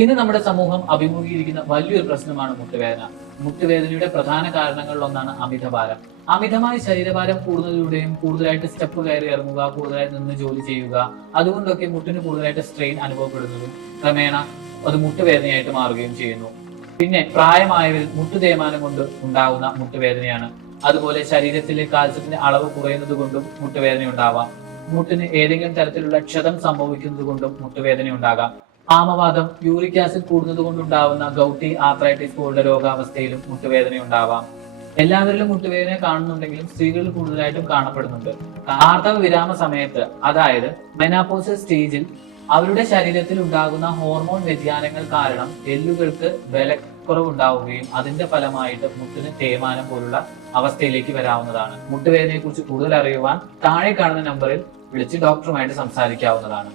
ഇന്ന് നമ്മുടെ സമൂഹം അഭിമുഖീകരിക്കുന്ന വലിയൊരു പ്രശ്നമാണ് മുട്ടുവേദന. മുട്ടുവേദനയുടെ പ്രധാന കാരണങ്ങളിൽ ഒന്നാണ് അമിതഭാരം. അമിതമായ ശരീരഭാരം കൂടുന്നതിലൂടെയും കൂടുതലായിട്ട് സ്റ്റെപ്പ് കയറി ഇറങ്ങുക കൂടുതലായിട്ട് നിന്ന് ജോലി ചെയ്യുക അതുകൊണ്ടൊക്കെ മുട്ടിന് കൂടുതലായിട്ട് സ്ട്രെയിൻ അനുഭവപ്പെടുന്നതും. ക്രമേണ അത് മുട്ടുവേദനയായിട്ട് മാറുകയും ചെയ്യുന്നു. പിന്നെ പ്രായമായവരിൽ മുട്ടുതേയ്മാനം കൊണ്ട് ഉണ്ടാകുന്ന മുട്ടുവേദനയാണ്. അതുപോലെ ശരീരത്തിലെ കാൽസ്യത്തിന്റെ അളവ് കുറയുന്നത് കൊണ്ടും മുട്ടുവേദന ഉണ്ടാവാം മുട്ടിന് ഏതെങ്കിലും തരത്തിലുള്ള ക്ഷതം സംഭവിക്കുന്നത് കൊണ്ടും മുട്ടുവേദന ഉണ്ടാകാം ആമവാദം യൂറിക് ആസിഡ് കൂടുന്നത് കൊണ്ടുണ്ടാവുന്ന ഗൗട്ടി ആർത്രൈറ്റിസ് പോലുള്ള രോഗാവസ്ഥയിലും മുട്ടുവേദന ഉണ്ടാവാം. എല്ലാവരിലും മുട്ടുവേദന കാണുന്നുണ്ടെങ്കിലും സ്ത്രീകളിൽ കൂടുതലായിട്ടും കാണപ്പെടുന്നുണ്ട്. ആർത്തവ വിരാമ സമയത്ത് അതായത് മെനാപ്പോസസ് സ്റ്റേജിൽ അവരുടെ ശരീരത്തിൽ ഉണ്ടാകുന്ന ഹോർമോൺ വ്യതിയാനങ്ങൾ കാരണം എല്ലുകൾക്ക് ബലക്കുറവുണ്ടാവുകയും അതിന്റെ ഫലമായിട്ട് മുട്ടിന് തേയ്മാനം പോലുള്ള അവസ്ഥയിലേക്ക് വരാവുന്നതാണ്. മുട്ടുവേദനയെ കുറിച്ച് കൂടുതൽ അറിയുവാൻ താഴെ കാണുന്ന നമ്പറിൽ വിളിച്ച് ഡോക്ടറുമായിട്ട് സംസാരിക്കാവുന്നതാണ്.